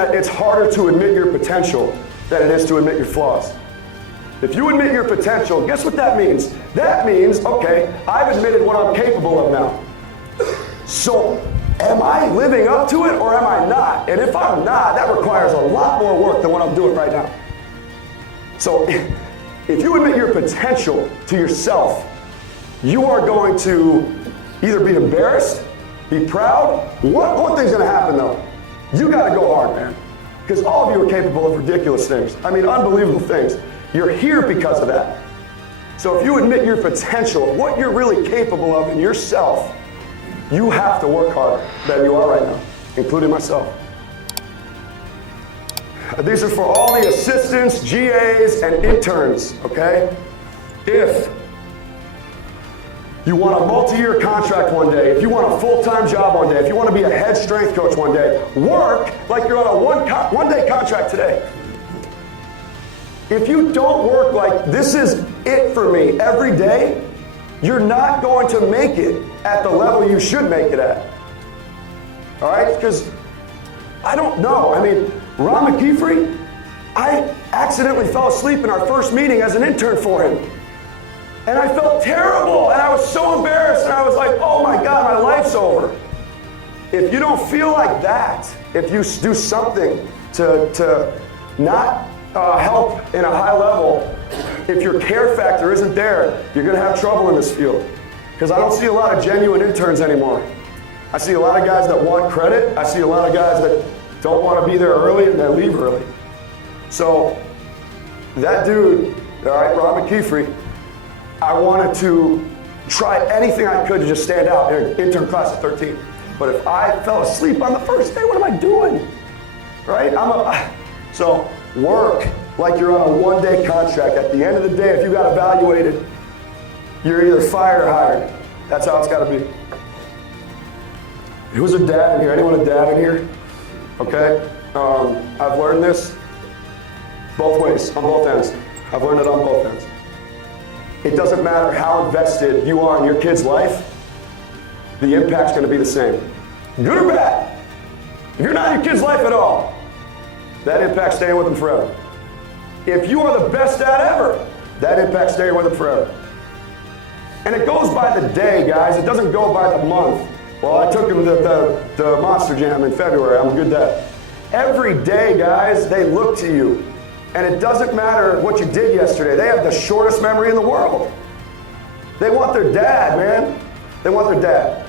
that it's harder to admit your potential than it is to admit your flaws. If you admit your potential, guess what that means? That means, okay, I've admitted what I'm capable of now. So, am I living up to it or am I not? And if I'm not, that requires a lot more work than what I'm doing right now. So, if you admit your potential to yourself, you are going to either be embarrassed, be proud. One thing's gonna happen though. You gotta go hard, man. Because all of you are capable of ridiculous things. I mean, unbelievable things. You're here because of that. So if you admit your potential, what you're really capable of in yourself, you have to work harder than you are right now, including myself. These are for all the assistants, GAs, and interns, okay? If you want a multi-year contract one day, if you want a full-time job one day, if you want to be a head strength coach one day, work like you're on a one-day contract today. If you don't work like this is it for me every day, you're not going to make it at the level you should make it at. All right? Because I don't know. I mean, Ron McKeefrey, I accidentally fell asleep in our first meeting as an intern for him. And I felt terrible, and I was so embarrassed, and I was like, oh my God, my life's over. If you don't feel like that, if you do something to not help in a high level, if your care factor isn't there, you're gonna have trouble in this field. Because I don't see a lot of genuine interns anymore. I see a lot of guys that want credit. I see a lot of guys that don't want to be there early and that leave early. So that dude, all right, Ron McKeefrey, I wanted to try anything I could to just stand out in intern class of 13. But if I fell asleep on the first day, what am I doing? Right? So work like you're on a one-day contract. At the end of the day, if you got evaluated, you're either fired or hired. That's how it's got to be. Who's a dad in here? Anyone a dad in here? Okay. I've learned this both ways, on both ends. I've learned it on both ends. It doesn't matter how invested you are in your kid's life, the impact's going to be the same. Good or bad. If you're not in your kid's life at all, that impact's staying with them forever. If you are the best dad ever, that impact's staying with them forever. And it goes by the day, guys. It doesn't go by the month. Well, I took him to the Monster Jam in February. I'm a good dad. Every day, guys, they look to you. And it doesn't matter what you did yesterday. They have the shortest memory in the world. They want their dad, man. They want their dad.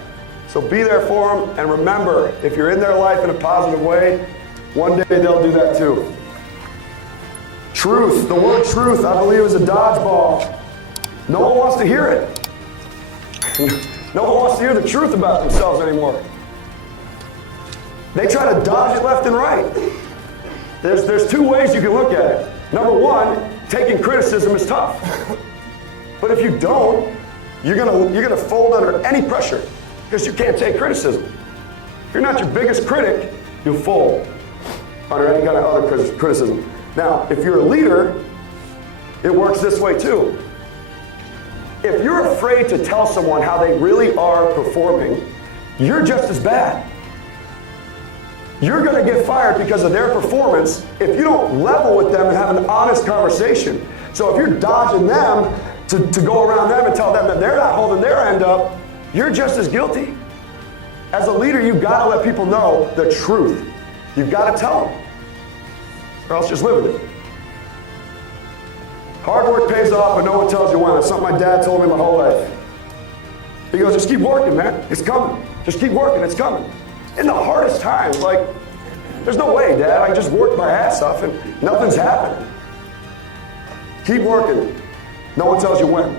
So be there for them. And remember, if you're in their life in a positive way, one day they'll do that too. Truth. The word truth, I believe, is a dodgeball. No one wants to hear it. No one wants to hear the truth about themselves anymore. They try to dodge it left and right. There's two ways you can look at it. Number one, taking criticism is tough. But if you don't, you're gonna fold under any pressure because you can't take criticism. If you're not your biggest critic, you'll fold under any kind of other criticism. Now, if you're a leader, it works this way too. If you're afraid to tell someone how they really are performing, you're just as bad. You're gonna get fired because of their performance if you don't level with them and have an honest conversation. So if you're dodging them to go around them and tell them that they're not holding their end up, you're just as guilty. As a leader, you've gotta let people know the truth. You've gotta tell them, or else just live with it. Hard work pays off, but no one tells you when. That's something my dad told me my whole life. He goes, just keep working, man. It's coming. Just keep working, it's coming. In the hardest times, like, there's no way, Dad. I just worked my ass off and nothing's happening. Keep working. No one tells you when.